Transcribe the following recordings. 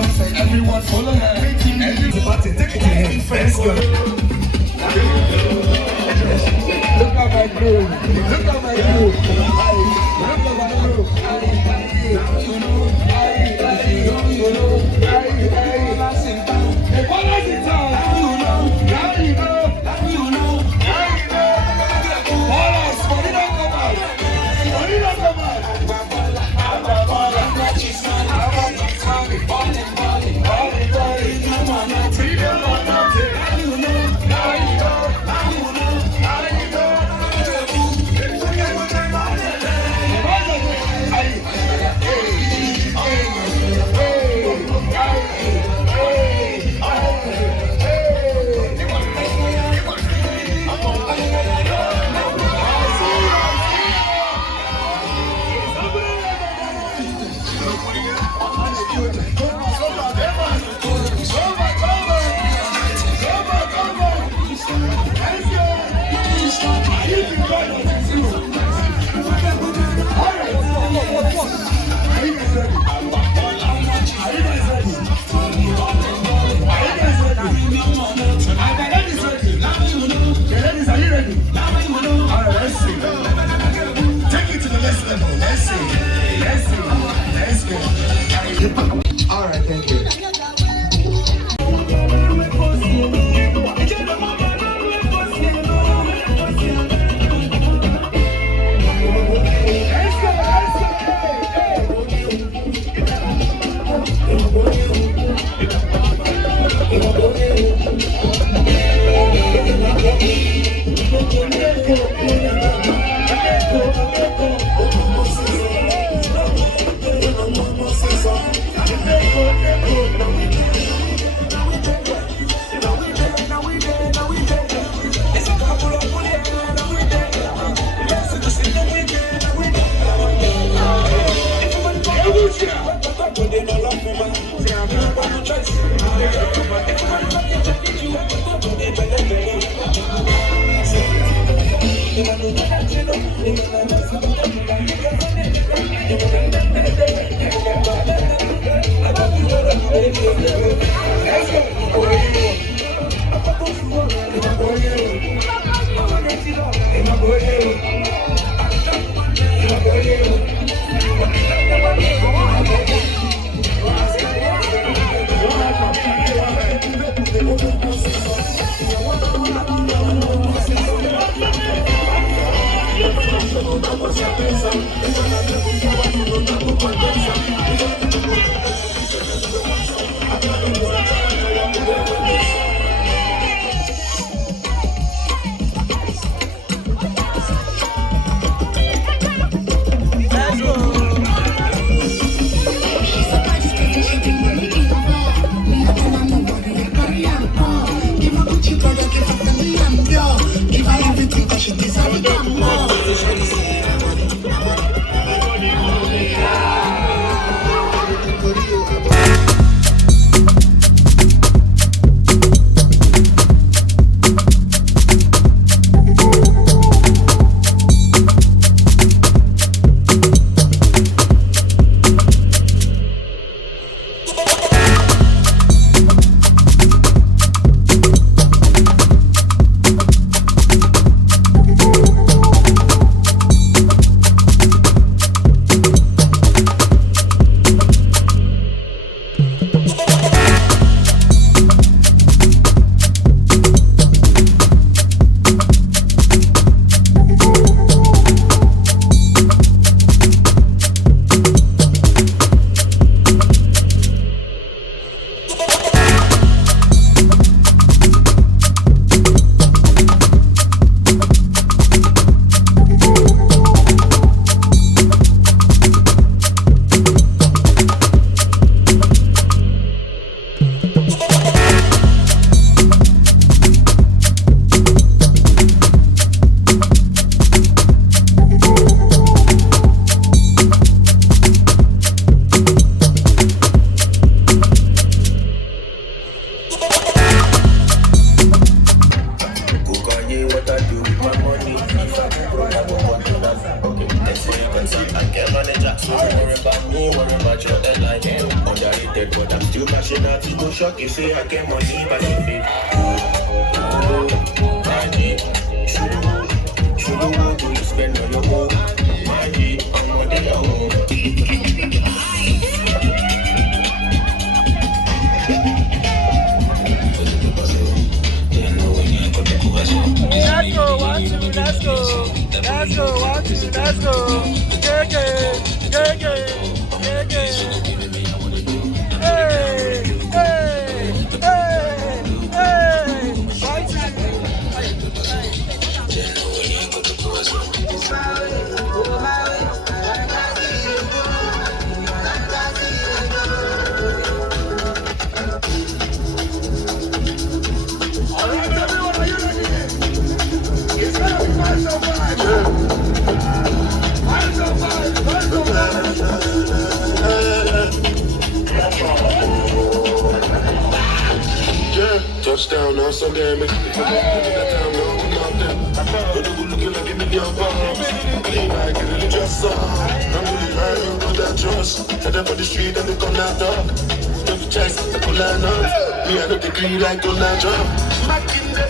Everyone follow her. Take it to him. Let's go. Look at my groove. Look at my groove. Look at my groove. Alright, thank you. I'm still cashing out to go shock. You say I get money, but you feel. Money, should do you spend on your own? Money, on what they own. Let's go, 1, 2, let's go. Let's go, 1, 2, let's go. Yeah, yeah, yeah, yeah, yeah, yeah. Hey, hey, hey, hey. 1, 2. Alright, everyone, are you ready? It's gonna be miles of five. Miles of five. Miles of Yeah, touchdown on Sunday, make it for that time, no, I'm not there. But I'm looking like a million pounds. I can really just I'm really high, you know that trust. Head up on the street and they come that dog. Don't you chase, I pull line up. Me, I don't degree like Donald Trump. Mackinday,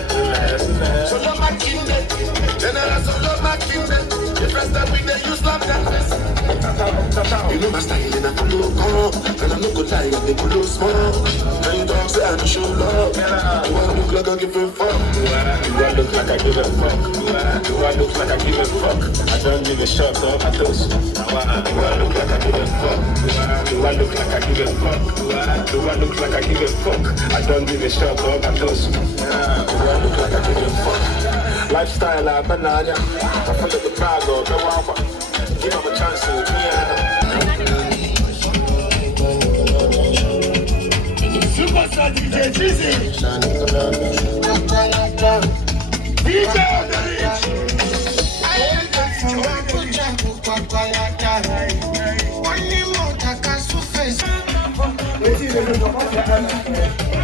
solo Mackinday. General solo Mackinday. The first time we they use love that. You know my style in a blue car. And I'm not gonna lie, I'm the blue small. Now you don't say I don't show love. Do I look like I give a fuck? Do I look like I give a fuck? Do I look like I give a fuck? I don't give a shot, so I toast. Do I look like I give a fuck? Do I look like I give a fuck? Do I look like I give a fuck? I don't give a shot, so I toast. Do I look like I give a fuck? Lifestyle, I banana. I feel like the bag or the wawa. Give them a chance to Superstar DJ Cheesy. DJ on the reach. Wait till you